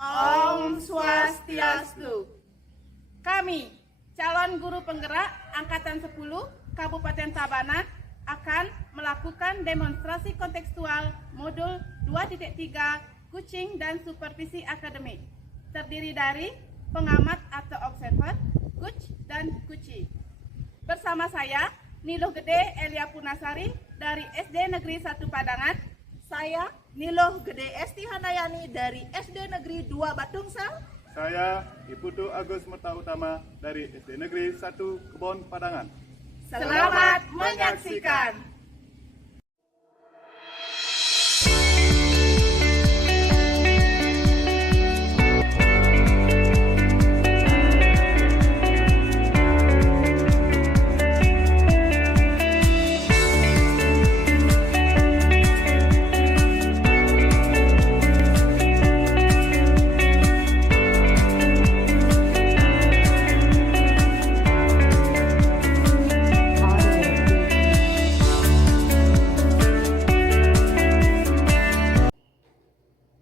Om Swastiastu. Kami, calon guru penggerak Angkatan 10 Kabupaten Tabanan, akan melakukan demonstrasi kontekstual modul 2.3 Coaching dan Supervisi Akademik, terdiri dari pengamat atau observer, coach, dan coachee. Bersama saya, Niluh Gede Elia Punasari dari SD Negeri 1 Padangan. Saya Niluh Gede Esti Handayani dari SD Negeri 2 Batungsang. Saya Iputu Agus Merta Utama dari SD Negeri 1 Kebon Padangan. Selamat menyaksikan.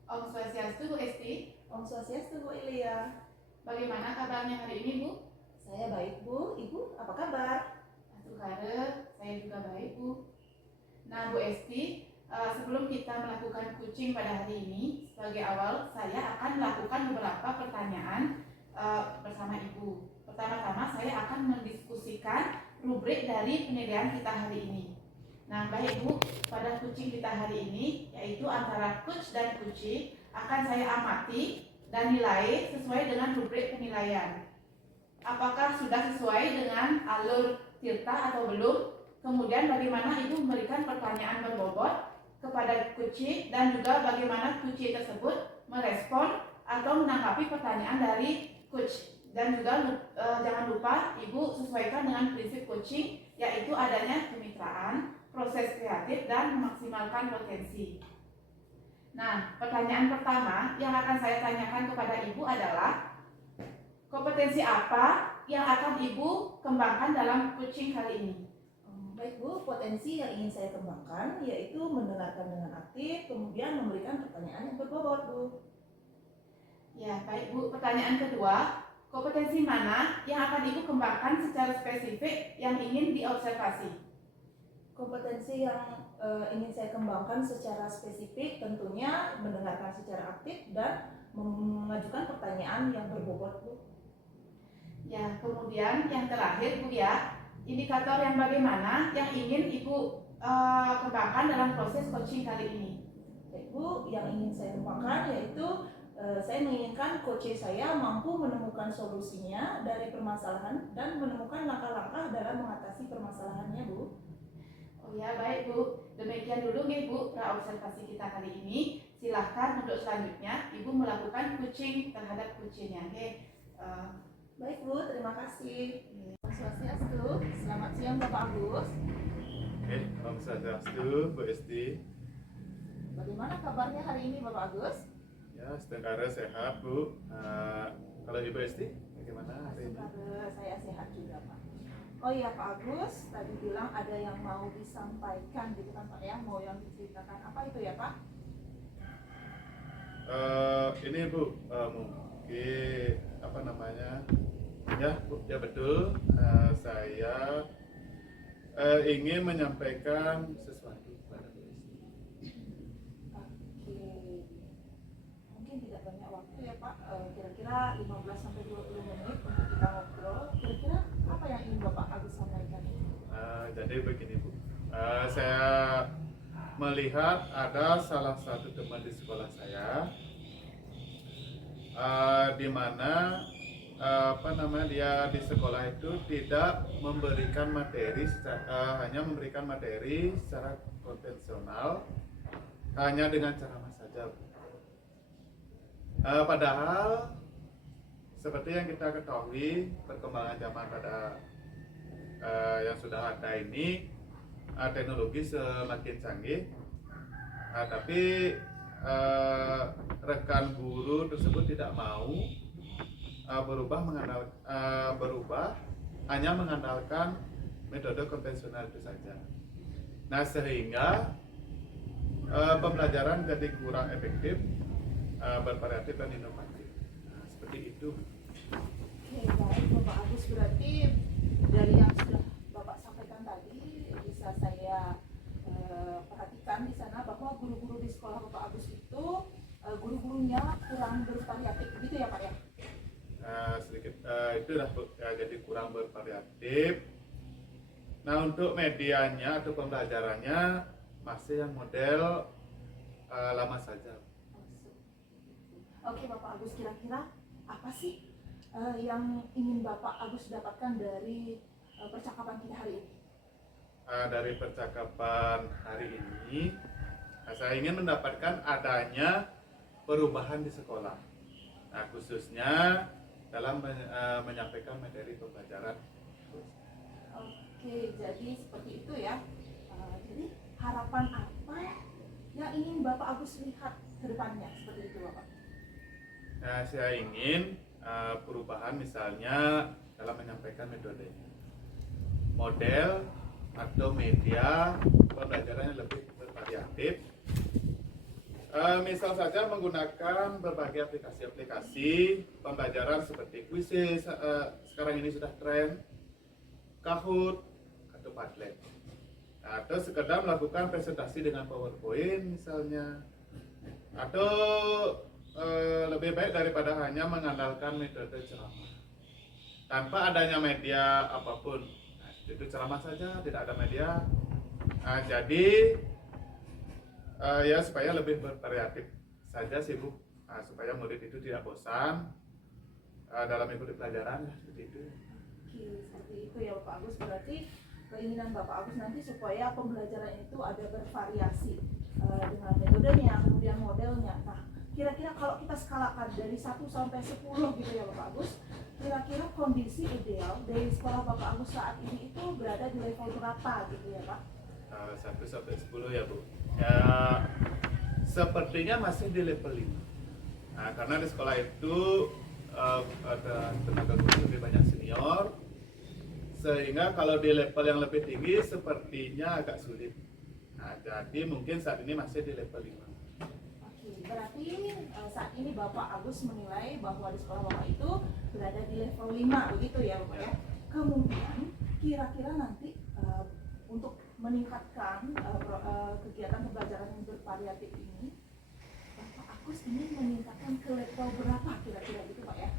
Om Swastiastu, Bu Esti. Om Swastiastu, Bu Ilia. Bagaimana kabarnya hari ini, Bu? Saya baik, Bu. Ibu, apa kabar? Sukare, saya juga baik, Bu. Nah, Bu Esti, sebelum kita melakukan coaching pada hari ini, sebagai awal saya akan melakukan beberapa pertanyaan bersama Ibu. Pertama-tama saya akan mendiskusikan rubrik dari penilaian kita hari ini. Nah, baik Bu, pada coaching kita hari ini, yaitu antara coach dan coachee, akan saya amati dan nilai sesuai dengan rubrik penilaian. Apakah sudah sesuai dengan alur Tirta atau belum? Kemudian bagaimana Ibu memberikan pertanyaan berbobot kepada coachee dan juga bagaimana coachee tersebut merespon atau menanggapi pertanyaan dari coach. Dan juga jangan lupa Ibu sesuaikan dengan prinsip coaching, yaitu adanya kemitraan, proses kreatif, dan memaksimalkan potensi. Nah, pertanyaan pertama yang akan saya tanyakan kepada Ibu adalah kompetensi apa yang akan Ibu kembangkan dalam coaching kali ini? Baik, Bu. Potensi yang ingin saya kembangkan yaitu mendengarkan dengan aktif, kemudian memberikan pertanyaan yang berbobot, Bu. Ya, baik Bu. Pertanyaan kedua, kompetensi mana yang akan Ibu kembangkan secara spesifik yang ingin diobservasi? Kompetensi yang ingin saya kembangkan secara spesifik tentunya mendengarkan secara aktif dan mengajukan pertanyaan yang berbobot, Bu. Ya, kemudian yang terakhir Bu ya, indikator yang bagaimana yang ingin Ibu kembangkan dalam proses coaching kali ini? Baik, Bu, yang ingin saya kembangkan yaitu saya menginginkan coach saya mampu menemukan solusinya dari permasalahan dan menemukan langkah-langkah dalam mengatasi permasalahannya, Bu. Oh ya, baik Bu. Demikian dulu nih Bu praobservasi kita kali ini. Silahkan untuk selanjutnya Ibu melakukan coaching terhadap coachingnya. Baik, Bu, terima kasih. Om Swastiastu. Selamat siang, Bapak Agus. Om Swastiastu, Bu Esti. Bagaimana kabarnya hari ini, Bapak Agus? Ya, setengah sehat, Bu. Kalau Ibu Esti, bagaimana hari ini? Saya sehat juga, Pak. Oh iya, Pak Agus, tadi bilang ada yang mau disampaikan gitu kan, Pak ya, mau yang diceritakan. Apa itu ya, Pak? Ini Bu, mungkin apa namanya? Ya, Bu, ya betul. Saya ingin menyampaikan sesuatu kepada Bu Esti. Oke. Mungkin tidak banyak waktu ya, Pak. Kira-kira 15 sampai 20 menit untuk kita ngobrol. Kira-kira apa yang ingin Bapak Agus sampaikan? Jadi begini Bu, saya melihat ada salah satu teman di sekolah saya, di mana dia di sekolah itu tidak memberikan materi, hanya memberikan materi secara konvensional, hanya dengan ceramah saja. Padahal seperti yang kita ketahui, perkembangan zaman pada yang sudah ada ini, teknologi semakin canggih, tapi rekan guru tersebut tidak mau berubah hanya mengandalkan metode konvensional itu saja. Nah, sehingga pembelajaran jadi kurang efektif, bervariatif dan inovatif. itu. Oke, baik Bapak Agus, berarti dari yang sudah Bapak sampaikan tadi bisa saya perhatikan di sana bahwa guru-guru di sekolah Bapak Agus itu guru-gurunya kurang bervariatif, begitu ya Pak ya? Sedikit itu dah jadi kurang bervariatif. Nah, untuk medianya atau pembelajarannya masih yang model lama saja. Oke Bapak Agus, kira-kira apa sih yang ingin Bapak Agus dapatkan dari percakapan kita hari ini? Dari percakapan hari ini, saya ingin mendapatkan adanya perubahan di sekolah. Nah, khususnya dalam menyampaikan materi pembelajaran. Oke, jadi seperti itu ya. Jadi harapan apa yang ingin Bapak Agus lihat ke depannya seperti itu Bapak? Nah, saya ingin perubahan misalnya dalam menyampaikan metodenya, model atau media pembelajaran yang lebih bervariatif. Misal saja menggunakan berbagai aplikasi-aplikasi pembelajaran seperti Quizizz, sekarang ini sudah tren, Kahoot atau Padlet, atau sekedar melakukan presentasi dengan PowerPoint misalnya, atau lebih baik daripada hanya mengandalkan metode ceramah tanpa adanya media apapun. Nah, itu ceramah saja, tidak ada media. Nah, jadi ya supaya lebih bervariatif saja sih Bu, supaya murid itu tidak bosan dalam mengikuti pelajaran, ya, seperti itu. Oke, seperti itu ya Bapak Agus. Berarti keinginan Bapak Agus nanti supaya pembelajaran itu ada bervariasi dengan metodenya, kemudian modelnya. Nah, kira-kira kalau kita skalakan dari 1 sampai 10 gitu ya Bapak Agus, kira-kira kondisi ideal dari sekolah Bapak Agus saat ini itu berada di level berapa gitu ya Pak? 1 sampai 10 ya Bu. Ya, sepertinya masih di level 5. Nah, karena di sekolah itu ada tenaga guru lebih banyak senior, sehingga kalau di level yang lebih tinggi sepertinya agak sulit. Nah, jadi mungkin saat ini masih di level 5. Oke, berarti saat ini Bapak Agus menilai bahwa di sekolah Bapak itu berada di level 5 begitu ya Bapak ya. Kemudian kira-kira nanti untuk meningkatkan kegiatan pembelajaran yang bervariatif ini, Bapak Agus ingin meningkatkan ke level berapa kira-kira gitu Pak ya?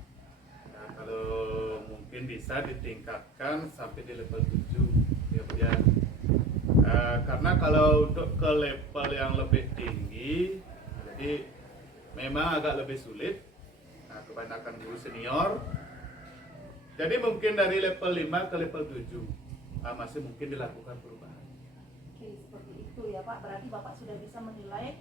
Nah, kalau mungkin bisa ditingkatkan sampai di level 7 ya Bu ya. Karena kalau untuk ke level yang lebih tinggi, jadi memang agak lebih sulit. Nah, kebanyakan guru senior. Jadi mungkin dari level 5 ke level 7 masih mungkin dilakukan perubahan. Oke, seperti itu ya Pak. Berarti Bapak sudah bisa menilai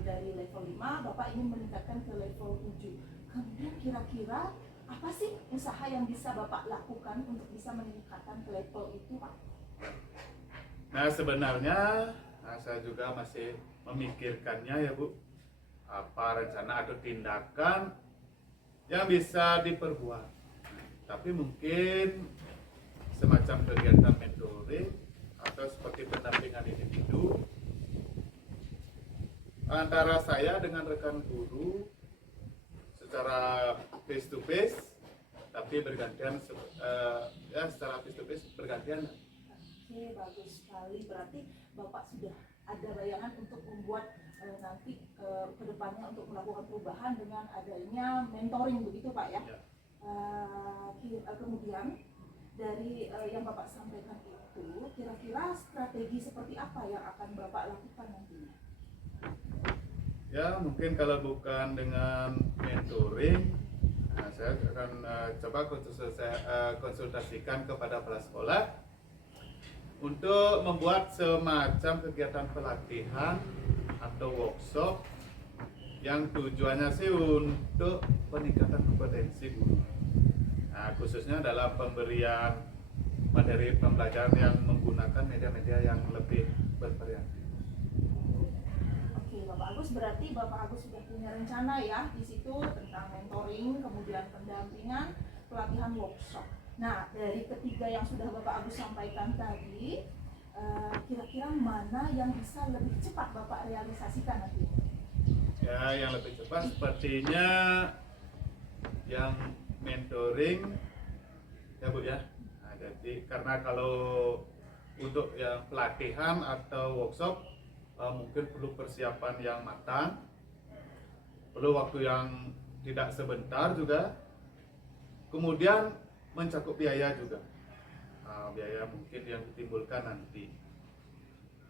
dari level 5, Bapak ingin meningkatkan ke level 7. Kemudian kira-kira apa sih usaha yang bisa Bapak lakukan untuk bisa meningkatkan ke level itu Pak? Nah, sebenarnya saya juga masih memikirkannya ya Bu, apa rencana atau tindakan yang bisa diperbuat. Tapi mungkin semacam kegiatan mentoring atau seperti pendampingan individu antara saya dengan rekan guru secara face to face, tapi bergantian ya secara face to face bergantian. Oke, bagus sekali. Berarti Bapak sudah ada bayangan untuk membuat nanti ke depannya untuk melakukan perubahan dengan adanya mentoring begitu Pak ya? Ya. Kemudian dari yang Bapak sampaikan itu, kira-kira strategi seperti apa yang akan Bapak lakukan nantinya? Ya, mungkin kalau bukan dengan mentoring, saya akan coba konsultasikan kepada kepala sekolah untuk membuat semacam kegiatan pelatihan atau workshop yang tujuannya sih untuk peningkatan kompetensi guru. Nah, khususnya dalam pemberian materi pembelajaran yang menggunakan media-media yang lebih bervariatif. Oke, Bapak Agus, berarti Bapak Agus sudah punya rencana ya di situ tentang mentoring, kemudian pendampingan, pelatihan workshop. Nah, dari ketiga yang sudah Bapak Agus sampaikan tadi, kira-kira mana yang bisa lebih cepat Bapak realisasikan nanti? Ya, yang lebih cepat sepertinya yang mentoring ya Bu ya. Nah, jadi karena kalau untuk yang pelatihan atau workshop mungkin perlu persiapan yang matang, perlu waktu yang tidak sebentar juga, kemudian mencakup biaya juga. Biaya mungkin yang ditimbulkan nanti.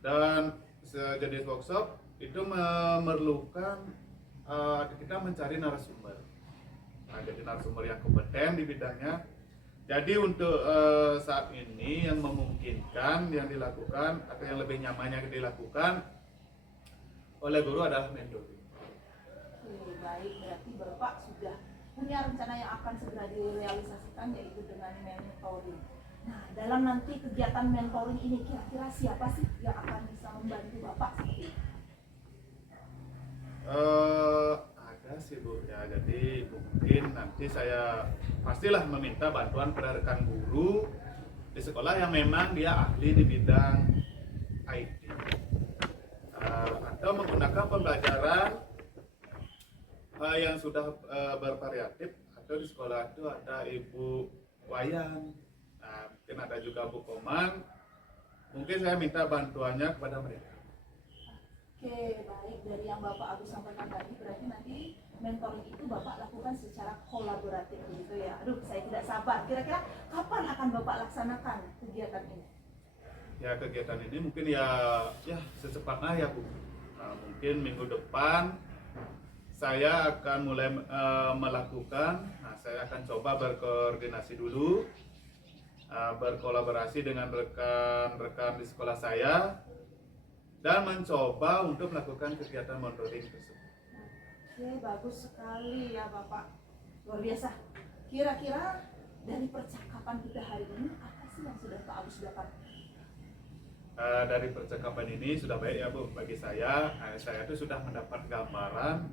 Dan sejenis workshop itu memerlukan kita mencari narasumber. Jadi narasumber yang kompeten di bidangnya. Jadi untuk saat ini yang memungkinkan yang dilakukan atau yang lebih nyaman yang dilakukan oleh guru adalah mentoring. Oke, baik, berarti Bapak sudah punya rencana yang akan segera direalisasikan, yaitu dengan mentoring. Nah, dalam nanti kegiatan mentoring ini kira-kira siapa sih yang akan bisa membantu Bapak seperti itu? Ada sih Bu ya, jadi mungkin nanti saya pastilah meminta bantuan pada rekan guru di sekolah yang memang dia ahli di bidang IT, atau menggunakan pembelajaran yang sudah bervariatif, atau di sekolah itu ada Ibu Wayan, mungkin ada juga Bu Koman, mungkin saya minta bantuannya kepada mereka. Oke, baik, dari yang Bapak Agus sampaikan tadi, berarti nanti mentoring itu Bapak lakukan secara kolaboratif gitu ya. Aduh, saya tidak sabar. Kira-kira kapan akan Bapak laksanakan kegiatan ini? Ya, kegiatan ini mungkin ya secepatnya ya Bu. Mungkin minggu depan saya akan mulai melakukan. Saya akan coba berkoordinasi dulu, berkolaborasi dengan rekan-rekan di sekolah saya, dan mencoba untuk melakukan kegiatan mentoring tersebut. Oke, bagus sekali ya Bapak. Luar biasa. Kira-kira dari percakapan kita hari ini, apa sih yang sudah Pak Agus dapat? Dari percakapan ini sudah baik ya Bu bagi saya. Saya itu sudah mendapat gambaran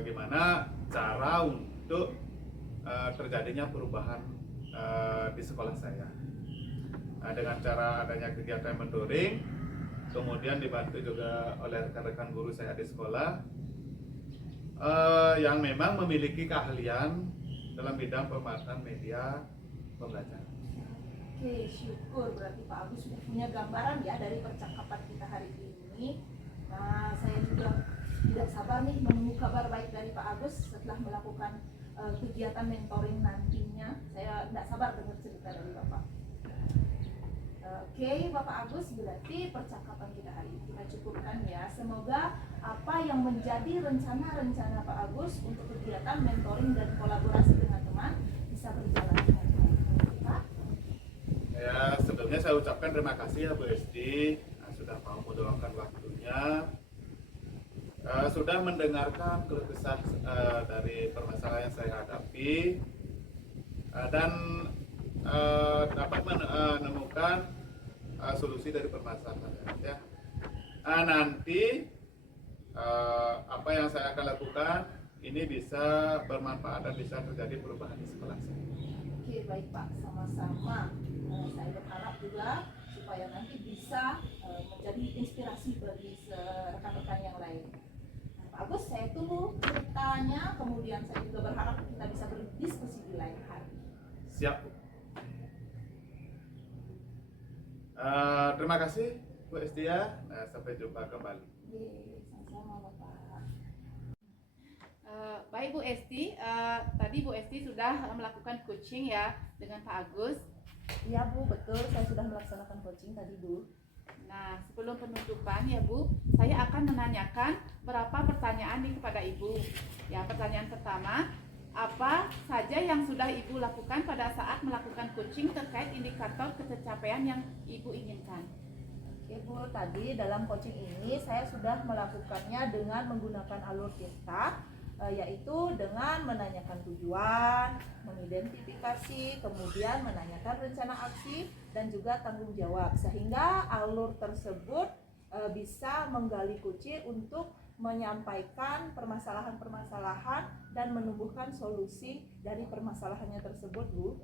gimana cara untuk terjadinya perubahan di sekolah saya. Dengan cara adanya kegiatan mentoring, kemudian dibantu juga oleh rekan-rekan guru saya di sekolah yang memang memiliki keahlian dalam bidang pemanfaatan media pembelajaran. Oke, syukur berarti Pak Agus sudah punya gambaran ya dari percakapan kita hari ini. Nah, saya juga tidak sabar nih menunggu kabar baik dari Pak Agus setelah melakukan kegiatan mentoring nantinya. Saya tidak sabar dengar cerita dari Bapak. Oke, Bapak Agus, berarti percakapan kita hari ini kita cukupkan ya. Semoga apa yang menjadi rencana-rencana Pak Agus untuk kegiatan mentoring dan kolaborasi dengan teman bisa berjalan dengan baik. Pak? Ya, sebelumnya saya ucapkan terima kasih ya Bu Esti, sudah mau meluangkan waktunya, sudah mendengarkan keluh kesah dari permasalahan yang saya hadapi, dan dapat menemukan solusi dari permasalahan ya. Nanti apa yang saya akan lakukan ini bisa bermanfaat dan bisa terjadi perubahan di sekolah saya. Oke, baik Pak, sama-sama. Saya berharap juga supaya nanti bisa menjadi inspirasi bagi rekan-rekan yang lain. Nah, Pak Agus, saya tunggu ceritanya, kemudian saya juga berharap kita bisa berdiskusi di lain hari. Siap Bu. Terima kasih Bu Estia. Sampai jumpa kembali. Sama-sama Bapak. Baik Bu Esti, tadi Bu Esti sudah melakukan coaching ya dengan Pak Agus. Iya Bu, betul. Saya sudah melaksanakan coaching tadi Bu. Nah, sebelum penutupan ya Bu, saya akan menanyakan beberapa pertanyaan nih kepada Ibu. Ya, pertanyaan pertama, apa saja yang sudah Ibu lakukan pada saat melakukan coaching terkait indikator ketercapaian yang Ibu inginkan? Oke Bu, tadi dalam coaching ini saya sudah melakukannya dengan menggunakan alur tirta, yaitu dengan menanyakan tujuan, mengidentifikasi, kemudian menanyakan rencana aksi dan juga tanggung jawab, sehingga alur tersebut bisa menggali kunci untuk menyampaikan permasalahan-permasalahan dan menumbuhkan solusi dari permasalahannya tersebut Bu.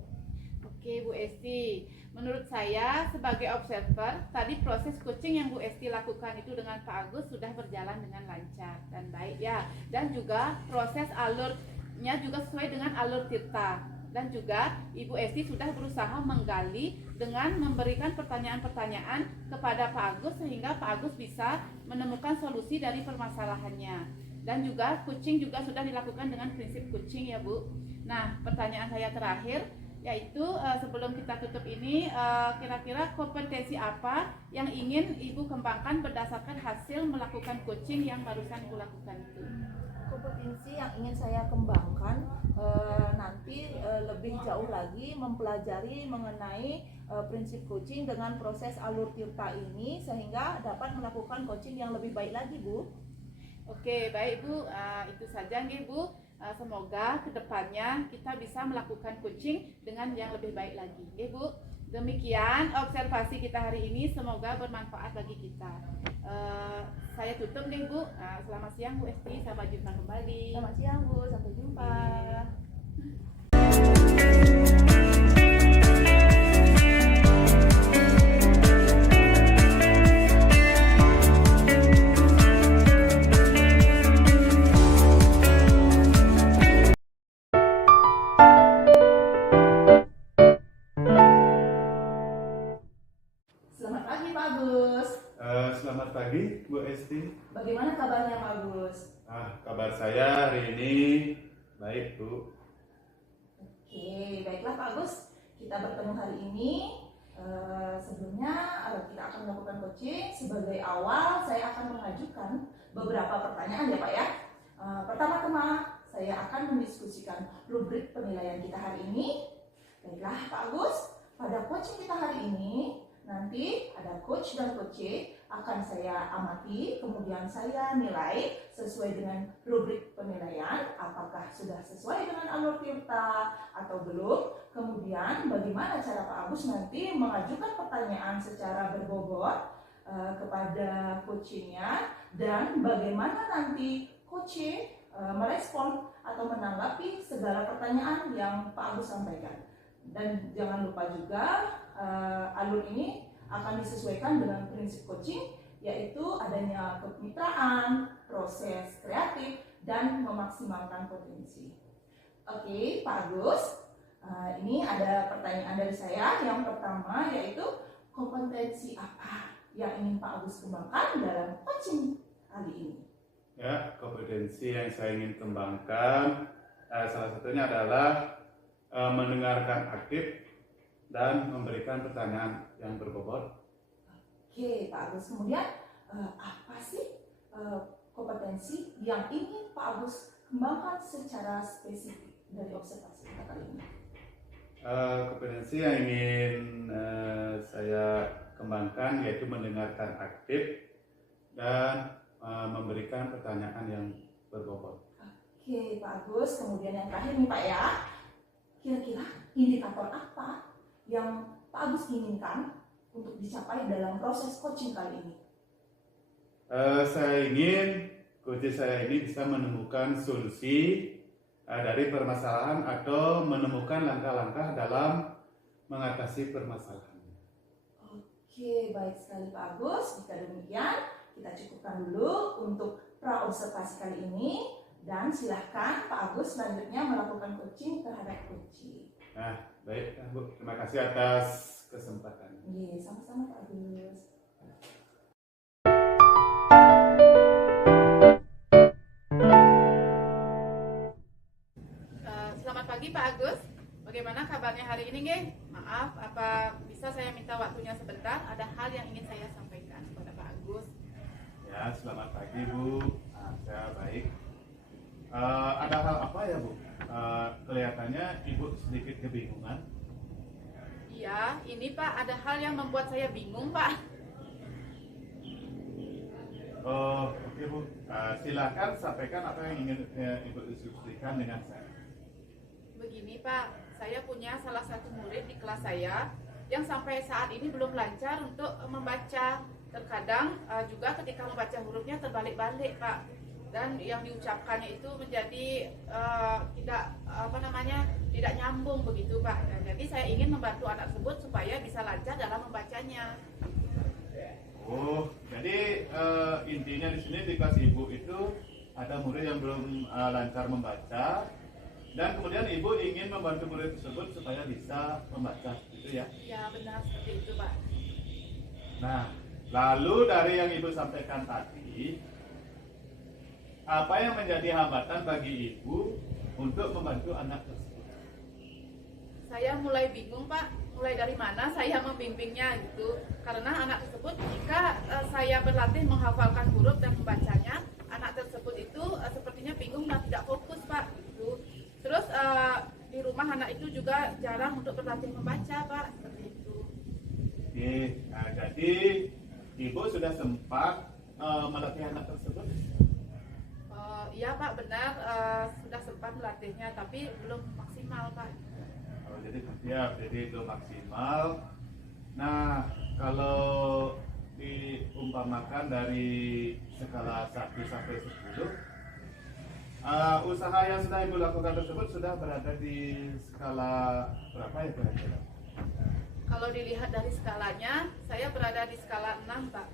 Oke Bu Esti, menurut saya sebagai observer, tadi proses coaching yang Bu Esti lakukan itu dengan Pak Agus sudah berjalan dengan lancar dan baik ya. Dan juga proses alur nya juga sesuai dengan alur Tirta. Dan juga Ibu Esti sudah berusaha menggali dengan memberikan pertanyaan-pertanyaan kepada Pak Agus sehingga Pak Agus bisa menemukan solusi dari permasalahannya. Dan juga coaching juga sudah dilakukan dengan prinsip coaching ya Bu. Nah, pertanyaan saya terakhir yaitu sebelum kita tutup ini, kira-kira kompetensi apa yang ingin Ibu kembangkan berdasarkan hasil melakukan coaching yang barusan Ibu lakukan itu? Kompetensi yang ingin saya kembangkan nanti lebih jauh lagi mempelajari mengenai prinsip coaching dengan proses alur Tirta ini sehingga dapat melakukan coaching yang lebih baik lagi, Bu. Oke, baik Bu, itu saja nih Bu. Semoga kedepannya kita bisa melakukan coaching dengan yang lebih baik lagi. Oke Bu, demikian observasi kita hari ini, semoga bermanfaat bagi kita. Saya tutup nih Bu. Selamat siang Bu Esti, sampai jumpa kembali. Selamat siang, Bu. Sampai jumpa. Selamat pagi, Pak Agus. Selamat pagi Bu Esti. Bagaimana kabarnya, Pak Agus? Kabar saya hari ini baik Bu. Oke, baiklah Pak Agus. Kita bertemu hari ini. Sebelumnya kita akan melakukan coaching. Sebagai awal, saya akan mengajukan beberapa pertanyaan ya Pak ya. Pertama-tama, saya akan mendiskusikan rubrik penilaian kita hari ini. Baiklah Pak Agus, pada coaching kita hari ini, nanti ada coach dan coachee akan saya amati, kemudian saya nilai sesuai dengan rubrik penilaian, apakah sudah sesuai dengan alur Tirta atau belum. Kemudian bagaimana cara Pak Agus nanti mengajukan pertanyaan secara berbobot kepada coachingnya, dan bagaimana nanti coachee merespon atau menanggapi segala pertanyaan yang Pak Agus sampaikan. Dan jangan lupa juga alur ini akan disesuaikan dengan prinsip coaching, yaitu adanya kemitraan, proses kreatif, dan memaksimalkan potensi. Oke, Pak Agus, ini ada pertanyaan dari saya. Yang pertama yaitu kompetensi apa yang ingin Pak Agus kembangkan dalam coaching kali ini? Ya, kompetensi yang saya ingin kembangkan salah satunya adalah mendengarkan aktif dan memberikan pertanyaan yang berbobot. Oke, Pak Agus. Kemudian apa sih kompetensi yang ingin Pak Agus kembangkan secara spesifik dari observasi kita kali ini? Kompetensi yang ingin saya kembangkan yaitu mendengarkan aktif dan memberikan pertanyaan yang berbobot. Oke, Pak Agus. Kemudian yang terakhir nih Pak ya, kira-kira indikator apa yang Pak Agus inginkan untuk dicapai dalam proses coaching kali ini? Saya ingin coaching saya ini bisa menemukan solusi dari permasalahan atau menemukan langkah-langkah dalam mengatasi permasalahan. Oke, baik sekali Pak Agus. Jika demikian, kita cukupkan dulu untuk pra-observasi kali ini, dan silahkan Pak Agus selanjutnya melakukan coaching terhadap coaching. Baik Bu, terima kasih atas kesempatan. Iya, sama-sama Pak Agus. Selamat pagi Pak Agus. Bagaimana kabarnya hari ini, nggih? Maaf, apa bisa saya minta waktunya sebentar? Ada hal yang ingin saya sampaikan kepada Pak Agus. Ya, selamat pagi Bu. Saya baik. Ada hal apa ya Bu? Kelihatannya Ibu sedikit kebingungan. Iya, ini Pak, ada hal yang membuat saya bingung Pak. Oh, oke Bu. Silakan sampaikan apa yang ingin Ibu diskusikan dengan saya. Begini Pak, saya punya salah satu murid di kelas saya yang sampai saat ini belum lancar untuk membaca. Terkadang juga ketika membaca hurufnya terbalik-balik Pak, dan yang diucapkannya itu menjadi tidak nyambung begitu Pak. Dan jadi saya ingin membantu anak tersebut supaya bisa lancar dalam membacanya. Oh, jadi intinya di sini di kelas Ibu itu ada murid yang belum lancar membaca, Dan kemudian ibu ingin membantu murid tersebut supaya bisa membaca, gitu ya? Ya benar seperti itu Pak. Nah, lalu dari yang ibu sampaikan tadi, apa yang menjadi hambatan bagi ibu untuk membantu anak tersebut? Saya mulai bingung Pak, mulai dari mana saya membimbingnya gitu. Karena anak tersebut jika saya berlatih menghafalkan huruf dan membacanya, anak tersebut itu sepertinya bingung dan tidak fokus Pak gitu. Terus di rumah anak itu juga jarang untuk berlatih membaca Pak, seperti itu. Oke, nah jadi ibu sudah sempat melatih anak tersebut? Iya Pak, benar sudah sempat melatihnya, tapi belum maksimal Pak. Oh, jadi belum maksimal. Nah, kalau diumpamakan dari skala 1 sampai 10, usaha yang sudah ibu lakukan tersebut sudah berada di skala berapa ya kira-kira? Kalau dilihat dari skalanya, saya berada di skala 6 Pak.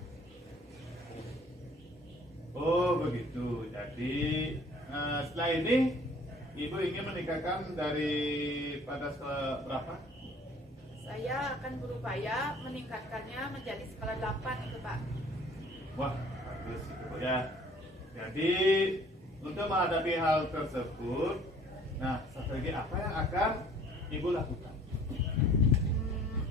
Oh begitu. Jadi setelah ini ibu ingin meningkatkan pada skala berapa? Saya akan berupaya meningkatkannya menjadi skala 8 itu Pak. Wah bagus itu ya. Jadi untuk menghadapi hal tersebut, nah strategi apa yang akan ibu lakukan?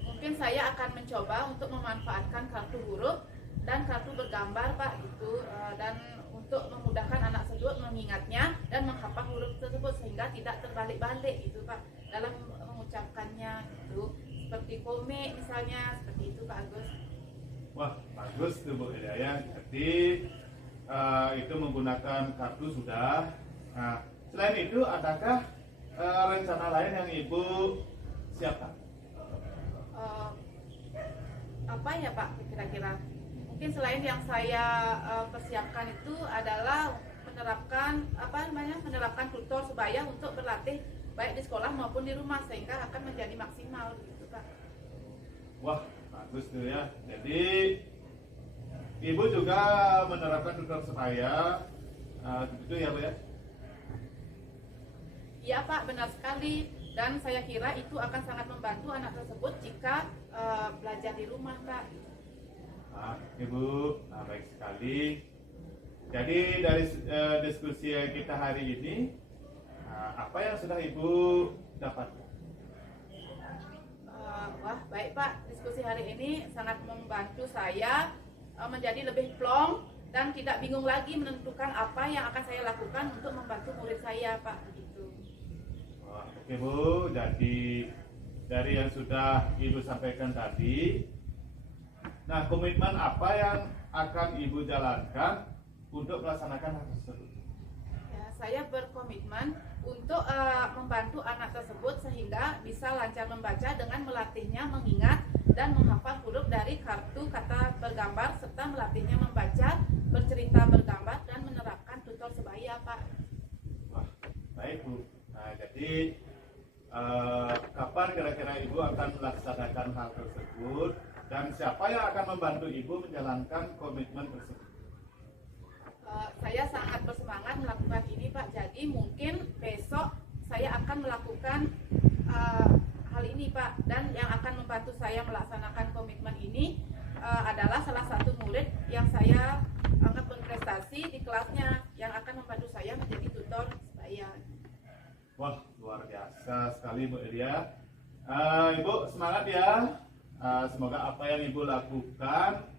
Mungkin saya akan mencoba untuk memanfaatkan kartu huruf dan kartu bergambar Pak gitu, dan untuk memudahkan anak tersebut mengingatnya dan menghafal huruf tersebut sehingga tidak terbalik-balik gitu Pak dalam mengucapkannya gitu, seperti komik misalnya, seperti itu Pak Agus. Wah bagus tuh Bu Hidayah. Jadi itu menggunakan kartu sudah. Nah selain itu adakah rencana lain yang ibu siapkan? Apa ya Pak kira-kira? Mungkin selain yang saya persiapkan itu adalah menerapkan tutor sebaya untuk berlatih baik di sekolah maupun di rumah sehingga akan menjadi maksimal gitu Pak. Wah bagus tuh ya. Jadi ibu juga menerapkan tutor sebaya gitu ya Bu ya? Iya Pak, benar sekali. Dan saya kira itu akan sangat membantu anak tersebut jika belajar di rumah Pak. Ibu, baik sekali. Jadi dari diskusi kita hari ini, apa yang sudah ibu dapatkan? Wah baik Pak, diskusi hari ini sangat membantu saya menjadi lebih plong dan tidak bingung lagi menentukan apa yang akan saya lakukan untuk membantu murid saya Pak. Begitu. Oke Bu, jadi dari yang sudah ibu sampaikan tadi, nah komitmen apa yang akan ibu jalankan untuk melaksanakan hal tersebut? Ya, saya berkomitmen untuk membantu anak tersebut sehingga bisa lancar membaca dengan melatihnya mengingat dan menghafal huruf dari kartu kata bergambar serta melatihnya membaca, bercerita bergambar dan menerapkan tutor sebaya Pak. Wah, baik Bu. Nah jadi kapan kira-kira ibu akan melaksanakan hal tersebut dan siapa yang akan membantu ibu menjalankan komitmen tersebut? Saya sangat bersemangat melakukan ini Pak. Jadi mungkin besok saya akan melakukan hal ini Pak. Dan yang akan membantu saya melaksanakan komitmen ini adalah salah satu murid yang saya anggap berprestasi di kelasnya yang akan membantu saya menjadi tutor sebaya. Wah luar biasa sekali Bu Elia. Ibu semangat ya. Semoga apa yang ibu lakukan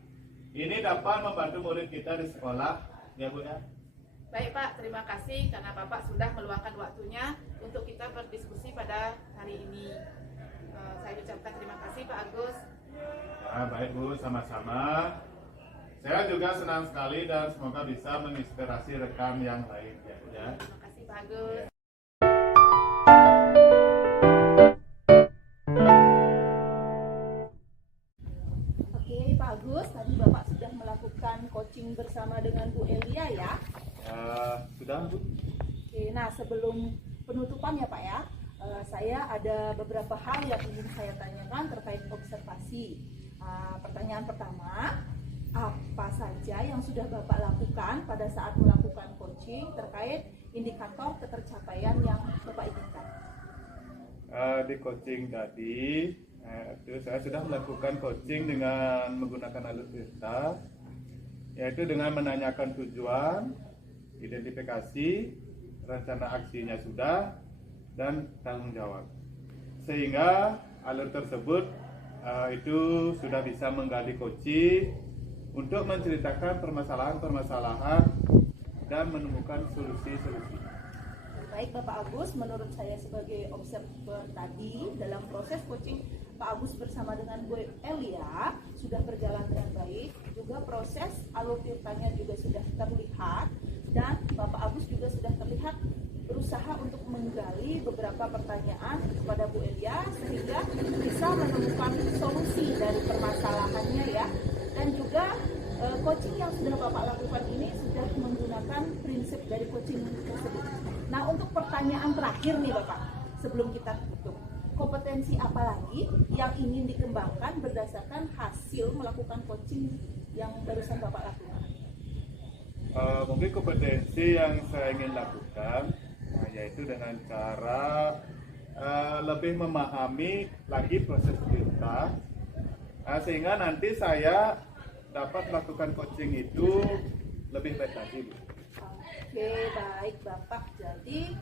ini dapat membantu murid kita di sekolah ya Bu ya. Baik Pak, terima kasih karena Bapak sudah meluangkan waktunya untuk kita berdiskusi pada hari ini. Saya ucapkan terima kasih Pak Agus. Baik Bu, sama-sama. Saya juga senang sekali dan semoga bisa menginspirasi rekan yang lain ya. Terima kasih Pak Agus. Oke Pak Agus, tadi Bapak sudah melakukan coaching bersama dengan Bu Elia ya. Sudah Bu. Oke, nah sebelum penutupan ya Pak ya, saya ada beberapa hal yang ingin saya tanyakan terkait observasi. Pertanyaan pertama, apa saja yang sudah Bapak lakukan pada saat melakukan coaching terkait indikator ketercapaian yang Bapak inginkan? Di coaching tadi, itu saya sudah melakukan coaching dengan menggunakan alur cerita, yaitu dengan menanyakan tujuan, identifikasi, rencana aksinya sudah, dan tanggung jawab. Sehingga alur tersebut itu sudah bisa menggali kunci untuk menceritakan permasalahan-permasalahan dan menemukan solusi-solusi. Baik Bapak Agus, menurut saya sebagai observer tadi dalam proses coaching Pak Agus bersama dengan Bu Elia sudah berjalan dengan baik, juga proses alur tirtanya juga sudah terlihat, dan Bapak Agus juga sudah terlihat berusaha untuk menggali beberapa pertanyaan kepada Bu Elia sehingga bisa menemukan solusi dari permasalahannya ya. Dan juga coaching yang sudah Bapak lakukan ini sudah menggunakan prinsip dari coaching tersebut. Nah, untuk pertanyaan terakhir nih Bapak, sebelum kita tutup, kompetensi apa lagi yang ingin dikembangkan berdasarkan hasil melakukan coaching yang barusan Bapak lakukan? Mungkin kompetensi yang saya ingin lakukan yaitu dengan cara lebih memahami lagi proses kita, sehingga nanti saya dapat melakukan coaching itu lebih baik lagi. Oke, baik Bapak. Jadi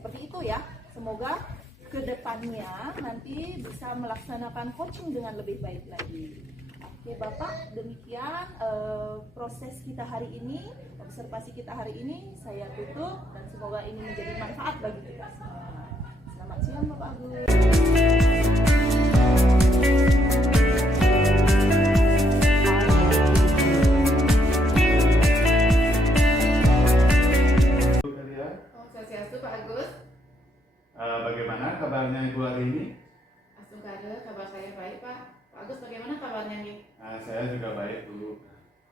seperti itu ya. Semoga kedepannya nanti bisa melaksanakan coaching dengan lebih baik lagi. Oke Bapak, demikian proses kita hari ini, observasi kita hari ini saya tutup dan semoga ini menjadi manfaat bagi kita semua. Selamat siang Bapak Agus. Om Swastiastu Pak Agus. Bagaimana kabarnya Ibu hari ini? Asungkara, kabar saya baik Pak. Pak Agus bagaimana kabarnya nih? Saya juga baik Bu.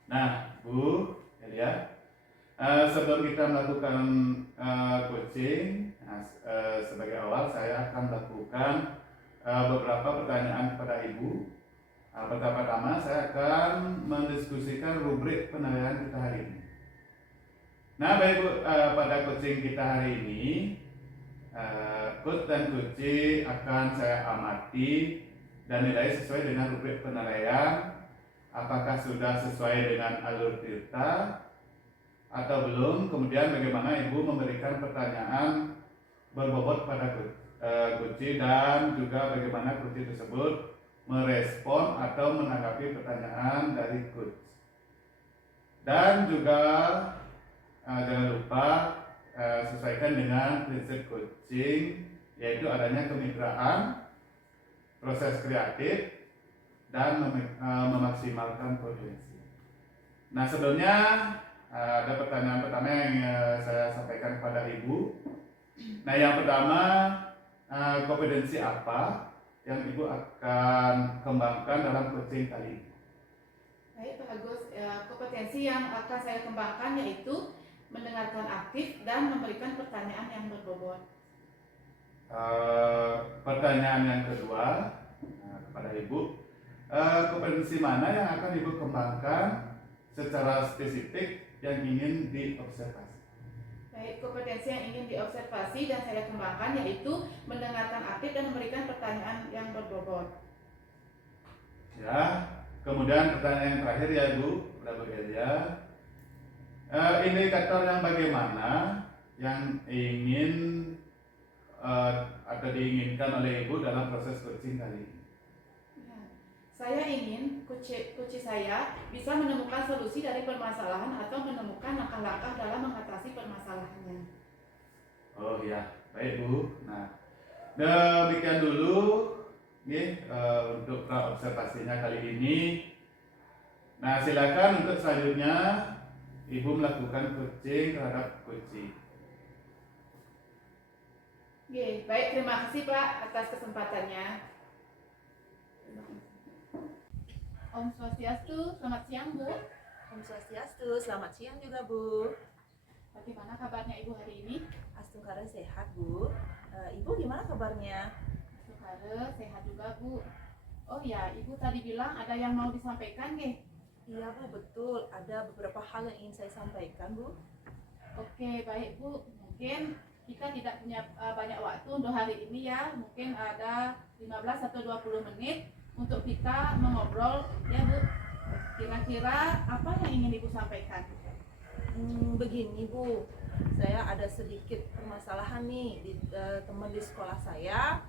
Nah Bu Elia, sebelum kita melakukan coaching, sebagai awal saya akan melakukan beberapa pertanyaan kepada Ibu. Pertama-tama saya akan mendiskusikan rubrik penilaian kita hari ini. Nah baik Bu, pada coaching kita hari ini, coach dan coachee akan saya amati dan nilai sesuai dengan rubrik penilaian. Apakah sudah sesuai dengan alur tirta atau belum, kemudian bagaimana Ibu memberikan pertanyaan berbobot pada coachee dan juga bagaimana coachee tersebut merespon atau menanggapi pertanyaan dari coach. Dan juga jangan lupa sesuaikan dengan prinsip coaching, yaitu adanya kemitraan, proses kreatif, dan memaksimalkan potensi. Nah sebelumnya ada pertanyaan pertama yang saya sampaikan kepada Ibu. Nah yang pertama, kompetensi apa yang Ibu akan kembangkan dalam coaching kali ini? Baik Pak Agus, kompetensi yang akan saya kembangkan yaitu mendengarkan aktif dan memberikan pertanyaan yang berbobot. Pertanyaan yang kedua kepada Ibu, kompetensi mana yang akan Ibu kembangkan secara spesifik yang ingin diobservasi? Baik, kompetensi yang ingin diobservasi dan saya kembangkan yaitu mendengarkan aktif dan memberikan pertanyaan yang berbobot. Ya, kemudian pertanyaan yang terakhir ya Bu, Bu Elia, indikator yang bagaimana yang ingin atau diinginkan oleh Ibu dalam proses coaching kali ini? Ya, saya ingin coach saya bisa menemukan solusi dari permasalahan atau menemukan langkah-langkah dalam mengatasi permasalahannya. Oh ya, baik Bu. Nah, demikian dulu nih untuk observasinya kali ini. Nah, silakan untuk selanjutnya Ibu melakukan coaching terhadap coachee. Oke, baik, terima kasih Pak atas kesempatannya. Om Swastiastu, selamat siang Bu. Om Swastiastu, selamat siang juga Bu. Bagaimana kabarnya Ibu hari ini? Astungkara sehat Bu. Ibu gimana kabarnya? Astungkara sehat juga Bu. Oh ya, Ibu tadi bilang ada yang mau disampaikan nggih? Iya Bu, betul. Ada beberapa hal yang ingin saya sampaikan Bu. Oke, baik Bu. Mungkin kita tidak punya banyak waktu untuk hari ini ya. Mungkin ada 15 atau 20 menit untuk kita mengobrol ya Bu. Kira-kira apa yang ingin Ibu sampaikan? Begini Bu, saya ada sedikit permasalahan nih teman di sekolah saya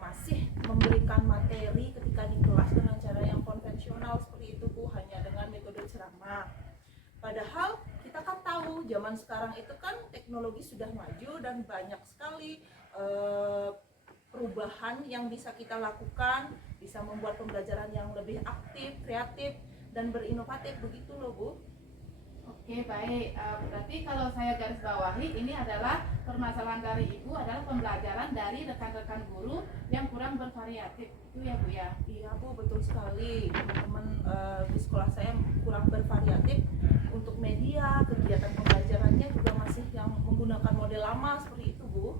masih memberikan materi ketika di kelas dengan cara yang konvensional seperti itu Bu, hanya dengan metode ceramah. Padahal kita kan tahu zaman sekarang itu kan teknologi sudah maju dan banyak sekali perubahan yang bisa kita lakukan, bisa membuat pembelajaran yang lebih aktif, kreatif, dan berinovatif begitu loh Bu. Oke, baik. Berarti kalau saya garis bawahi, ini adalah permasalahan dari Ibu adalah pembelajaran dari rekan-rekan guru yang kurang bervariatif. Itu ya Bu ya? Iya Bu, betul sekali. Teman-teman di sekolah saya kurang bervariatif untuk media, kegiatan pembelajarannya juga masih yang menggunakan model lama seperti itu Bu.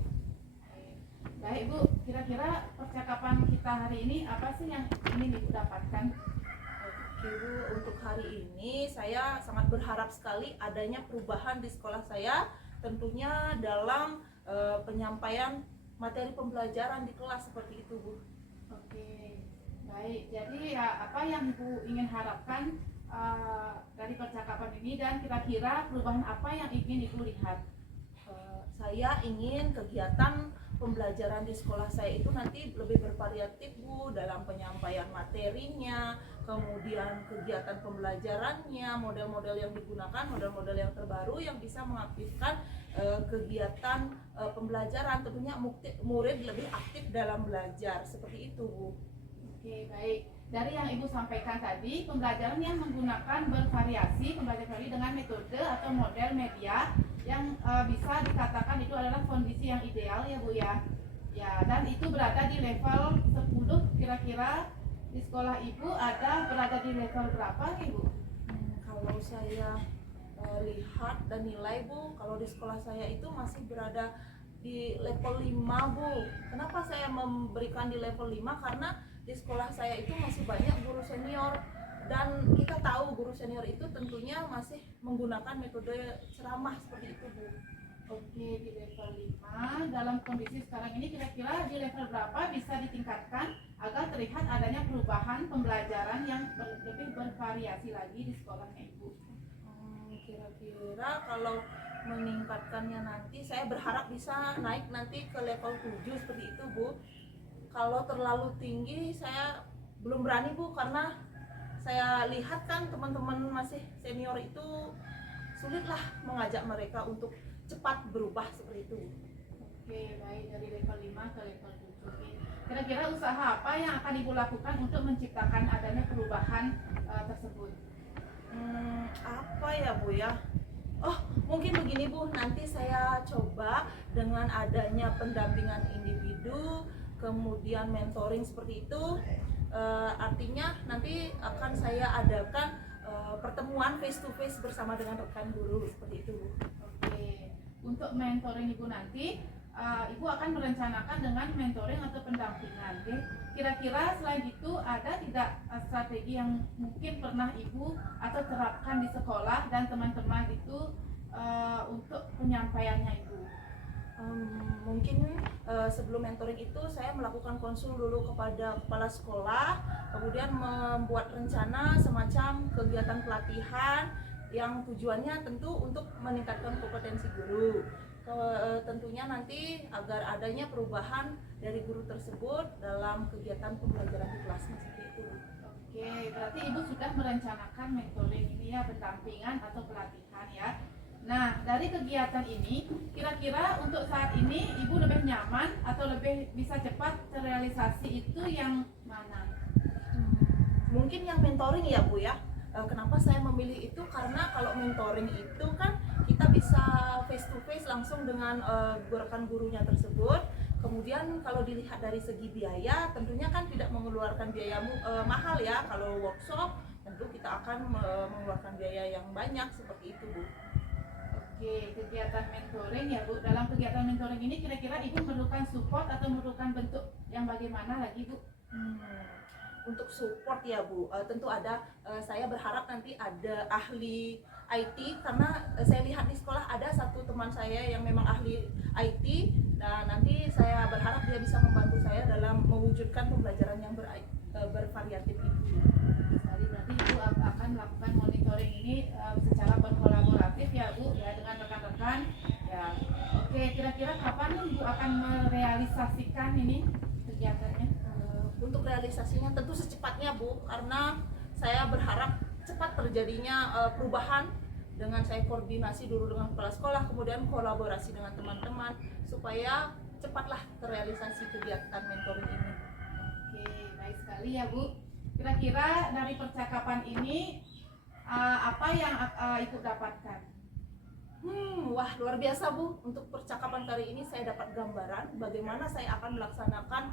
Baik Bu, kira-kira percakapan kita hari ini apa sih yang ingin Ibu dapatkan? Oke Bu, untuk hari ini saya sangat berharap sekali adanya perubahan di sekolah saya, tentunya dalam penyampaian materi pembelajaran di kelas seperti itu Bu. Oke, baik. Jadi ya, apa yang Ibu ingin harapkan dari percakapan ini dan kira-kira perubahan apa yang ingin Ibu lihat? Saya ingin kegiatan pembelajaran di sekolah saya itu nanti lebih bervariatif Bu, dalam penyampaian materinya, kemudian kegiatan pembelajarannya, model-model yang digunakan, model-model yang terbaru yang bisa mengaktifkan kegiatan pembelajaran, tentunya murid lebih aktif dalam belajar seperti itu Bu. Oke, baik. Dari yang Ibu sampaikan tadi, pembelajaran yang menggunakan bervariasi, pembelajaran dengan metode atau model media yang bisa dikatakan itu adalah kondisi yang ideal ya Bu ya. Ya, dan itu berada di level 10. Kira-kira di sekolah Ibu berada di level berapa nih Bu? Kalau saya lihat dan nilai Bu, kalau di sekolah saya itu masih berada di level 5 Bu. Kenapa saya memberikan di level 5? Karena di sekolah saya itu masih banyak guru senior, dan kita tahu guru senior itu tentunya masih menggunakan metode ceramah seperti itu Bu. Oke, di level 5. Dalam kondisi sekarang ini kira-kira di level berapa bisa ditingkatkan agar terlihat adanya perubahan pembelajaran yang lebih bervariasi lagi di sekolahnya Ibu? Kira-kira kalau meningkatkannya nanti saya berharap bisa naik nanti ke level 7 seperti itu Bu. Kalau terlalu tinggi saya belum berani Bu, karena saya lihat kan teman-teman masih senior itu sulitlah mengajak mereka untuk cepat berubah seperti itu. Oke, baik, dari level 5 ke level 7. Kira-kira usaha apa yang akan Ibu lakukan untuk menciptakan adanya perubahan tersebut? Apa ya Bu ya? Oh, mungkin begini Bu, nanti saya coba dengan adanya pendampingan individu, kemudian mentoring seperti itu, artinya nanti akan saya adakan pertemuan face to face bersama dengan rekan guru seperti itu Bu. Oke, untuk mentoring Ibu nanti, Ibu akan merencanakan dengan mentoring atau pendampingan. Oke? Kira-kira selain itu ada tidak strategi yang mungkin pernah Ibu atau terapkan di sekolah dan teman-teman itu untuk penyampaiannya Ibu? Mungkin sebelum mentoring itu saya melakukan konsul dulu kepada kepala sekolah, kemudian membuat rencana semacam kegiatan pelatihan yang tujuannya tentu untuk meningkatkan kompetensi guru. Tentunya nanti agar adanya perubahan dari guru tersebut dalam kegiatan pembelajaran di kelasnya seperti itu. Oke, berarti Ibu sudah merencanakan mentoring ini ya, pendampingan atau pelatihan ya. Nah, dari kegiatan ini, kira-kira untuk saat ini Ibu lebih nyaman atau lebih bisa cepat terrealisasi itu yang mana? Mungkin yang mentoring ya Bu ya. Kenapa saya memilih itu? Karena kalau mentoring itu kan kita bisa face to face langsung dengan rekan gurunya tersebut. Kemudian kalau dilihat dari segi biaya, tentunya kan tidak mengeluarkan biaya mahal ya. Kalau workshop tentu kita akan mengeluarkan biaya yang banyak seperti itu Bu. Oke, kegiatan mentoring ya Bu. Dalam kegiatan mentoring ini kira-kira Ibu memerlukan support atau memerlukan bentuk yang bagaimana lagi Bu? untuk support ya Bu, tentu ada, saya berharap nanti ada ahli IT karena saya lihat di sekolah ada satu teman saya yang memang ahli IT. Nah, nanti saya berharap dia bisa membantu saya dalam mewujudkan pembelajaran yang bervariatif itu. Sekali berarti Ibu akan melakukan monitoring ini secara berkolaboratif ya Bu ya dengan rekan-rekan ya. Oke, kira-kira kapan Ibu akan merealisasikan ini kegiatannya? Untuk realisasinya tentu secepatnya Bu, karena saya berharap cepat terjadinya perubahan dengan saya koordinasi dulu dengan kepala sekolah, kemudian kolaborasi dengan teman-teman supaya cepatlah terrealisasi kegiatan mentoring ini. Oke, baik sekali ya Bu. Kira-kira dari percakapan ini apa yang Ibu dapatkan? Wah luar biasa Bu, untuk percakapan kali ini saya dapat gambaran bagaimana saya akan melaksanakan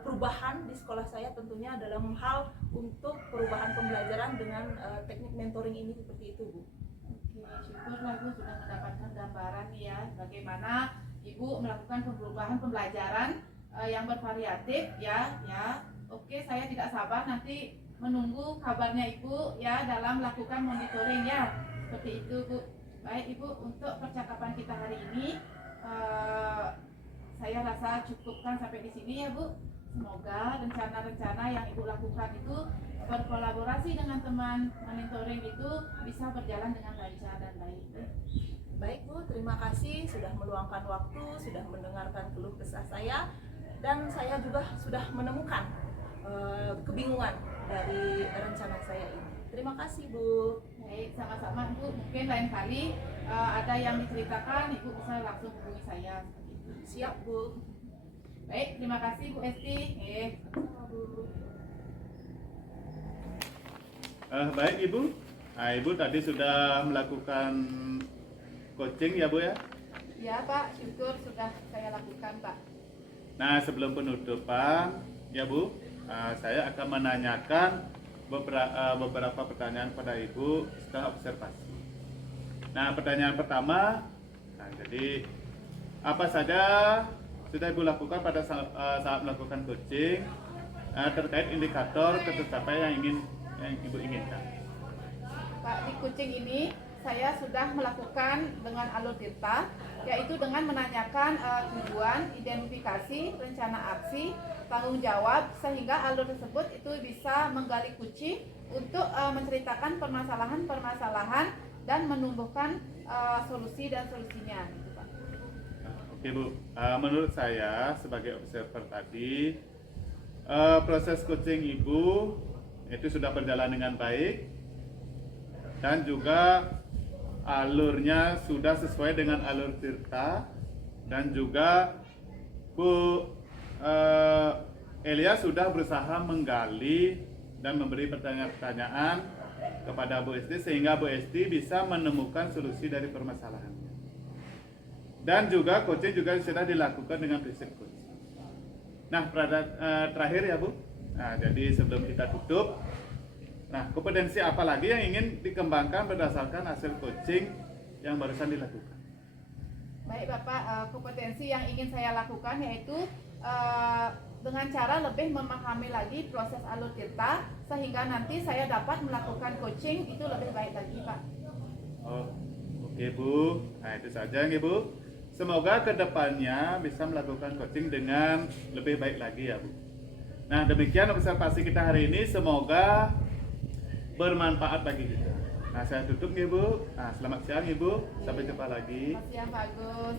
perubahan di sekolah saya, tentunya dalam hal untuk perubahan pembelajaran dengan teknik mentoring ini seperti itu Bu. Oke, syukurlah Bu sudah mendapatkan gambaran ya bagaimana Ibu melakukan perubahan pembelajaran yang bervariatif ya. Oke, saya tidak sabar nanti menunggu kabarnya Ibu ya dalam melakukan monitoring ya. Seperti itu Bu. Baik Ibu, untuk percakapan kita hari ini saya rasa cukupkan sampai di sini ya Bu. Semoga rencana-rencana yang Ibu lakukan itu berkolaborasi dengan teman monitoring itu bisa berjalan dengan lancar dan baik. Baik Bu, terima kasih sudah meluangkan waktu, sudah mendengarkan keluh kesah saya, dan saya juga sudah menemukan kebingungan dari rencana saya ini. Terima kasih Bu. Baik, sama-sama Bu. Mungkin lain kali ada yang diceritakan Ibu bisa langsung hubungi saya. Siap Bu. Baik, terima kasih Bu Esti. Sama-sama Bu. Baik Ibu. Nah, Ibu tadi sudah melakukan coaching ya Bu ya. Ya Pak, syukur sudah saya lakukan Pak. Nah, sebelum penutupan ya Bu, saya akan menanyakan beberapa pertanyaan pada Ibu setelah observasi. Nah, pertanyaan pertama, jadi apa saja sudah Ibu lakukan pada saat melakukan coaching terkait indikator tercapai yang Ibu inginkan? Pak, di coaching ini saya sudah melakukan dengan alur tirta, yaitu dengan menanyakan tujuan, identifikasi, rencana aksi, tanggung jawab, sehingga alur tersebut itu bisa menggali kunci untuk menceritakan permasalahan-permasalahan dan menumbuhkan solusi dan solusinya. Gitu, Pak. Oke Bu, menurut saya sebagai observer tadi proses coaching Ibu itu sudah berjalan dengan baik dan juga alurnya sudah sesuai dengan alur tirta, dan juga Bu Elia sudah berusaha menggali dan memberi pertanyaan-pertanyaan kepada Bu Esti sehingga Bu Esti bisa menemukan solusi dari permasalahannya. Dan juga coaching juga sudah dilakukan dengan riset coaching. Nah, terakhir ya Bu. Nah, jadi sebelum kita tutup, nah, kompetensi apa lagi yang ingin dikembangkan berdasarkan hasil coaching yang barusan dilakukan? Baik Bapak, kompetensi yang ingin saya lakukan yaitu dengan cara lebih memahami lagi proses alur tirta sehingga nanti saya dapat melakukan coaching itu lebih baik lagi Pak. Oh, oke Bu. Nah, itu saja nih Bu. Semoga kedepannya bisa melakukan coaching dengan lebih baik lagi ya Bu. Nah, demikian observasi kita hari ini. Semoga bermanfaat bagi kita. Nah, saya tutup nih Bu. Nah, selamat siang Ibu. Sampai jumpa lagi. Selamat siang Pak Agus.